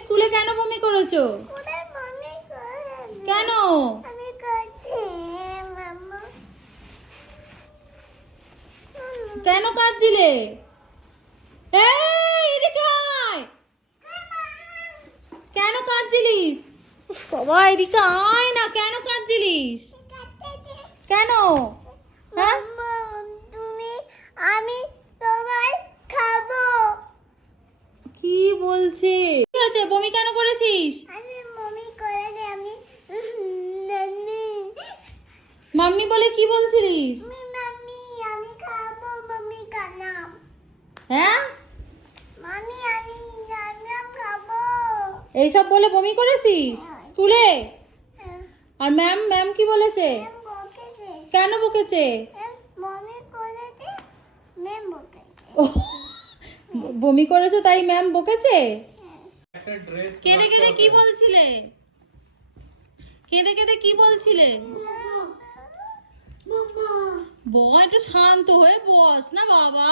স্কুলে কেন বমি করেছ? কেন? কেন কাঁদছিলে। কেন কাঁদছিলিস? বাবা এদিকে আয় না কেন কাঁদছিলিস? কেন? হ্যাঁ? তুমি আমি তোমার খাব। কি বলছে? কি হয়েছে বমি কেন করেছিস? আমি মমি করে আমি মাম্মি মাম্মি বলে কি বলছিলিস? মাম্মি আমি খাব মাম্মি কানাম হ্যাঁ? মামি আমি জানলাম খাব। এইসব বলে বমি করেছিস? স্কুলে? আর ম্যাম ম্যাম কি বলেছে? কেন বকেছে? বমি করেছ তাই ম্যাম বকেছে? একটা ড্রেস কেঁদে কেঁদে কি বলছিলে? কেঁদে কেঁদে কি বলছিলে? বাবা একটু শান্ত হয়ে বস না বাবা?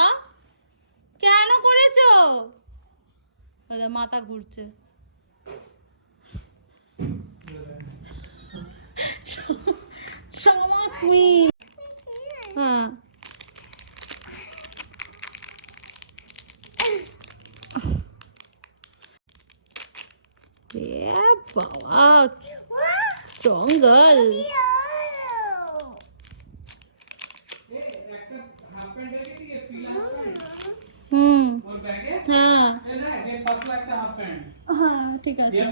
কেন করেছ? মাথা ঘুরছে। সমা কুইন হ্যাঁ। Yeah, হুম হ্যাঁ হ্যাঁ ঠিক আছে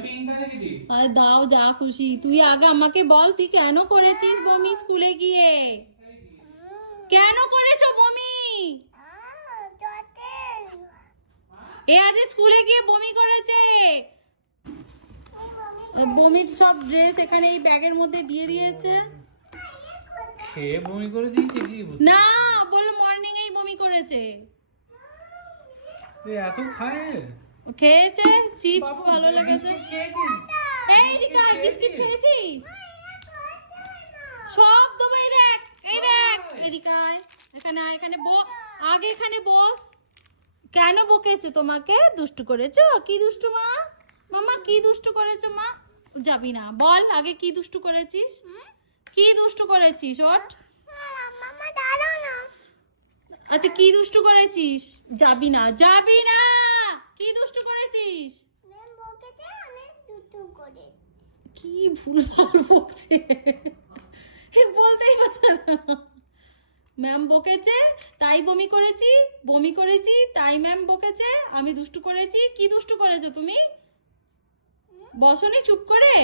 দাও যা খুশি তুই আগে আমাকে বল তুই কেন করেছিস বমি স্কুলে গিয়ে কেন করেছ বমি এ আজ স্কুলে গিয়ে বমি করেছে বমির সব ড্রেস এখানে এই ব্যাগের মধ্যে দিয়ে দিয়েছে। সে বমি করে দিয়েছে কি? না বলল মর্নিং এই বমি করেছে। এত খায়? খেয়েছে চিপস ভালো লেগেছে। এই কাজ বিস্কিট খেয়েছিস? সব দেবো এই দেখ এই দেখ। এদিকায় এখানে আয়, এখানে বো আগে এখানে বস। কেন বকেছে তোমাকে? দুষ্টু করেছ? কি দুষ্টু মা? মামা কি দুষ্টু করেছ মা? যাবি না। বল, আগে কি দুষ্টু করেছিস? কি দুষ্টু করেছিস ওট আচ্ছা কি দুষ্টু করেছিস? যাবি না। যাবি না! কি দুষ্টু করেছিস? কি ভুল ভালো বকছে। বলতেই ম্যাম বকেছে, তাই বমি করেছি বমি করেছি, তাই ম্যাম বকেছে, আমি দুষ্টু করেছি। কি দুষ্টু করেছ তুমি? বসনি চুপ করে?